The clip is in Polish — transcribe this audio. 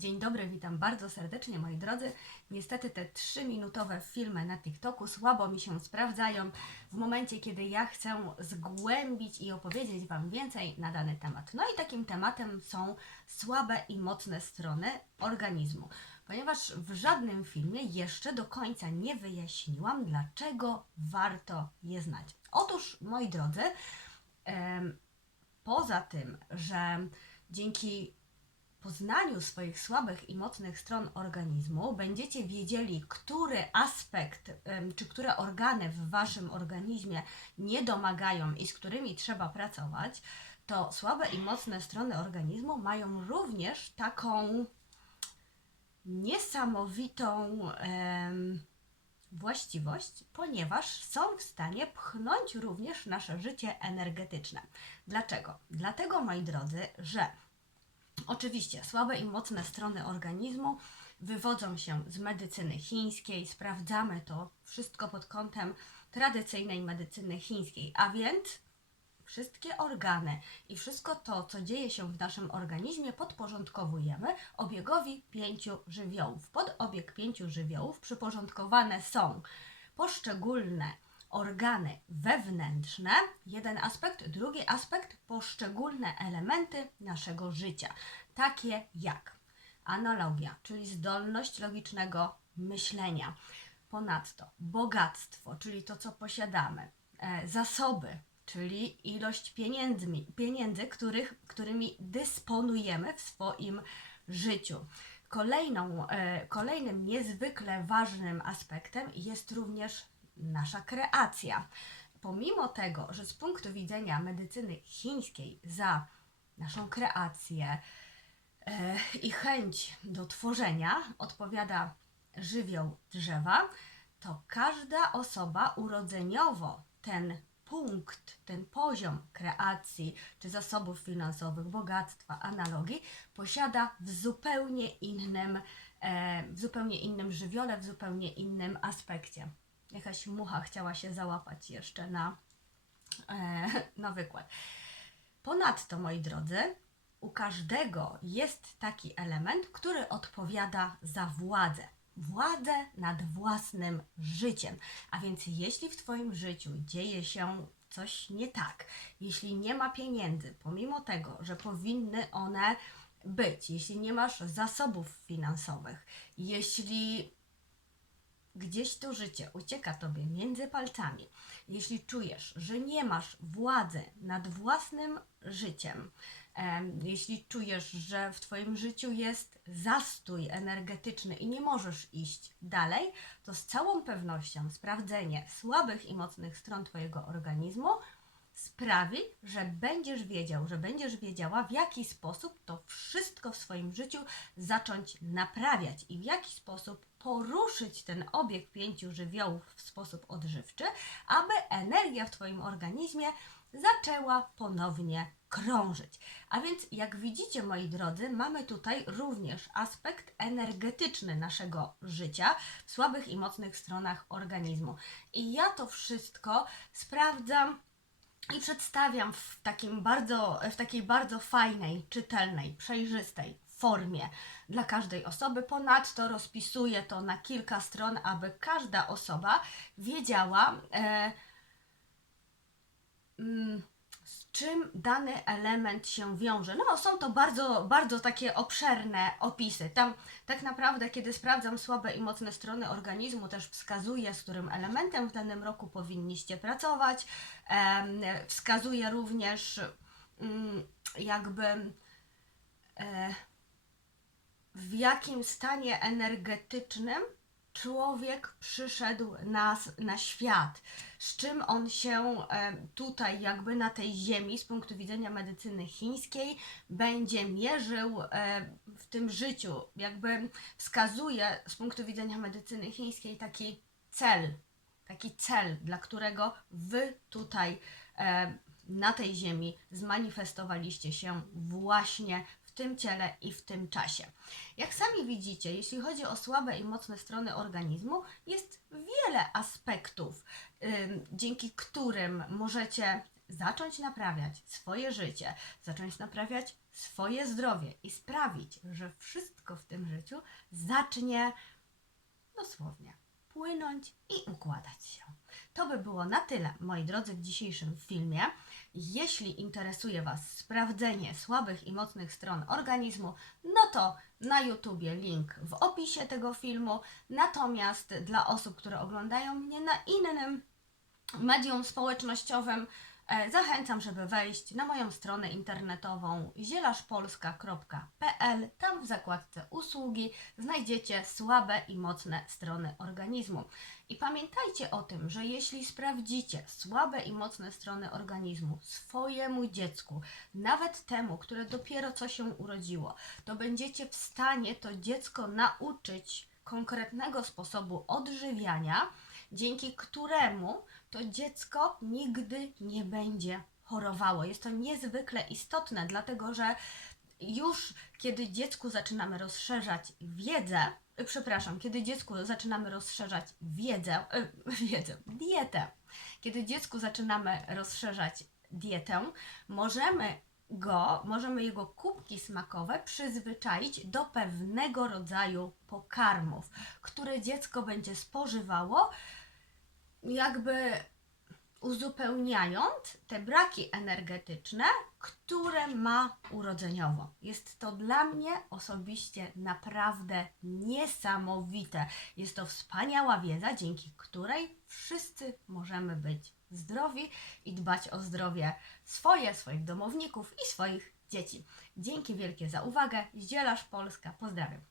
Dzień dobry, witam bardzo serdecznie moi drodzy. Niestety te 3-minutowe filmy na TikToku słabo mi się sprawdzają w momencie, kiedy ja chcę zgłębić i opowiedzieć Wam więcej na dany temat. No i takim tematem są słabe i mocne strony organizmu, ponieważ w żadnym filmie jeszcze do końca nie wyjaśniłam, dlaczego warto je znać. Otóż, moi drodzy, poza tym, że dzięki poznaniu swoich słabych i mocnych stron organizmu będziecie wiedzieli, który aspekt czy które organy w waszym organizmie nie domagają i z którymi trzeba pracować, to słabe i mocne strony organizmu mają również taką niesamowitą em, właściwość, ponieważ są w stanie pchnąć również nasze życie energetyczne. Dlaczego? Dlatego, moi drodzy, że Oczywiście, słabe i mocne strony organizmu wywodzą się z medycyny chińskiej. Sprawdzamy to wszystko pod kątem tradycyjnej medycyny chińskiej, a więc wszystkie organy i wszystko to, co dzieje się w naszym organizmie, podporządkowujemy obiegowi pięciu żywiołów. Pod obieg pięciu żywiołów przyporządkowane są poszczególne organy wewnętrzne, jeden aspekt, drugi aspekt, poszczególne elementy naszego życia, takie jak analogia, czyli zdolność logicznego myślenia, ponadto bogactwo, czyli to, co posiadamy, e, zasoby, czyli ilość pieniędzmi, pieniędzy, których, którymi dysponujemy w swoim życiu. Kolejną, e, kolejnym niezwykle ważnym aspektem jest również nasza kreacja. Pomimo tego, że z punktu widzenia medycyny chińskiej za naszą kreację e, i chęć do tworzenia odpowiada żywioł drzewa, to każda osoba urodzeniowo ten punkt, ten poziom kreacji czy zasobów finansowych, bogactwa, analogii posiada w zupełnie innym, e, w zupełnie innym żywiole, w zupełnie innym aspekcie jakaś mucha chciała się załapać jeszcze na, e, na wykład. Ponadto, moi drodzy, u każdego jest taki element, który odpowiada za władzę. Władzę nad własnym życiem. A więc jeśli w Twoim życiu dzieje się coś nie tak, jeśli nie ma pieniędzy, pomimo tego, że powinny one być, jeśli nie masz zasobów finansowych, jeśli gdzieś to życie ucieka tobie między palcami, jeśli czujesz, że nie masz władzy nad własnym życiem, em, jeśli czujesz, że w Twoim życiu jest zastój energetyczny i nie możesz iść dalej, to z całą pewnością sprawdzenie słabych i mocnych stron Twojego organizmu sprawi, że będziesz wiedział, że będziesz wiedziała, w jaki sposób to wszystko w swoim życiu zacząć naprawiać i w jaki sposób poruszyć ten obieg pięciu żywiołów w sposób odżywczy, aby energia w Twoim organizmie zaczęła ponownie krążyć. A więc, jak widzicie, moi drodzy, mamy tutaj również aspekt energetyczny naszego życia w słabych i mocnych stronach organizmu. I ja to wszystko sprawdzam i przedstawiam w, takim bardzo, w takiej bardzo fajnej, czytelnej, przejrzystej formie dla każdej osoby. Ponadto rozpisuję to na kilka stron, aby każda osoba wiedziała, e, mm, z czym dany element się wiąże. No, są to bardzo, bardzo takie obszerne opisy. Tam tak naprawdę, kiedy sprawdzam słabe i mocne strony organizmu, też wskazuję, z którym elementem w danym roku powinniście pracować. Wskazuję również, mm, jakby. E, w jakim stanie energetycznym człowiek przyszedł nas na świat, z czym on się e, tutaj, jakby na tej ziemi, z punktu widzenia medycyny chińskiej, będzie mierzył e, w tym życiu, jakby wskazuje z punktu widzenia medycyny chińskiej taki cel, taki cel, dla którego wy tutaj e, na tej ziemi zmanifestowaliście się właśnie tym ciele i w tym czasie. Jak sami widzicie, jeśli chodzi o słabe i mocne strony organizmu, jest wiele aspektów, dzięki którym możecie zacząć naprawiać swoje życie, zacząć naprawiać swoje zdrowie i sprawić, że wszystko w tym życiu zacznie dosłownie płynąć i układać się. To by było na tyle, moi drodzy, w dzisiejszym filmie. Jeśli interesuje Was sprawdzenie słabych i mocnych stron organizmu, no to na YouTubie link w opisie tego filmu. Natomiast dla osób, które oglądają mnie na innym medium społecznościowym, zachęcam, żeby wejść na moją stronę internetową zielaszpolska.pl. Tam w zakładce usługi znajdziecie słabe i mocne strony organizmu. I pamiętajcie o tym, że jeśli sprawdzicie słabe i mocne strony organizmu swojemu dziecku, nawet temu, które dopiero co się urodziło, to będziecie w stanie to dziecko nauczyć konkretnego sposobu odżywiania, dzięki któremu to dziecko nigdy nie będzie chorowało. Jest to niezwykle istotne, dlatego że już kiedy dziecku zaczynamy rozszerzać wiedzę, y, przepraszam, kiedy dziecku zaczynamy rozszerzać wiedzę, y, wiedzę, dietę, kiedy dziecku zaczynamy rozszerzać dietę, możemy go, możemy jego kubki smakowe przyzwyczaić do pewnego rodzaju pokarmów, które dziecko będzie spożywało, jakby uzupełniając te braki energetyczne, które ma urodzeniowo. Jest to dla mnie osobiście naprawdę niesamowite. Jest to wspaniała wiedza, dzięki której wszyscy możemy być zdrowi i dbać o zdrowie swoje, swoich domowników i swoich dzieci. Dzięki wielkie za uwagę. Zielarz Polska. Pozdrawiam.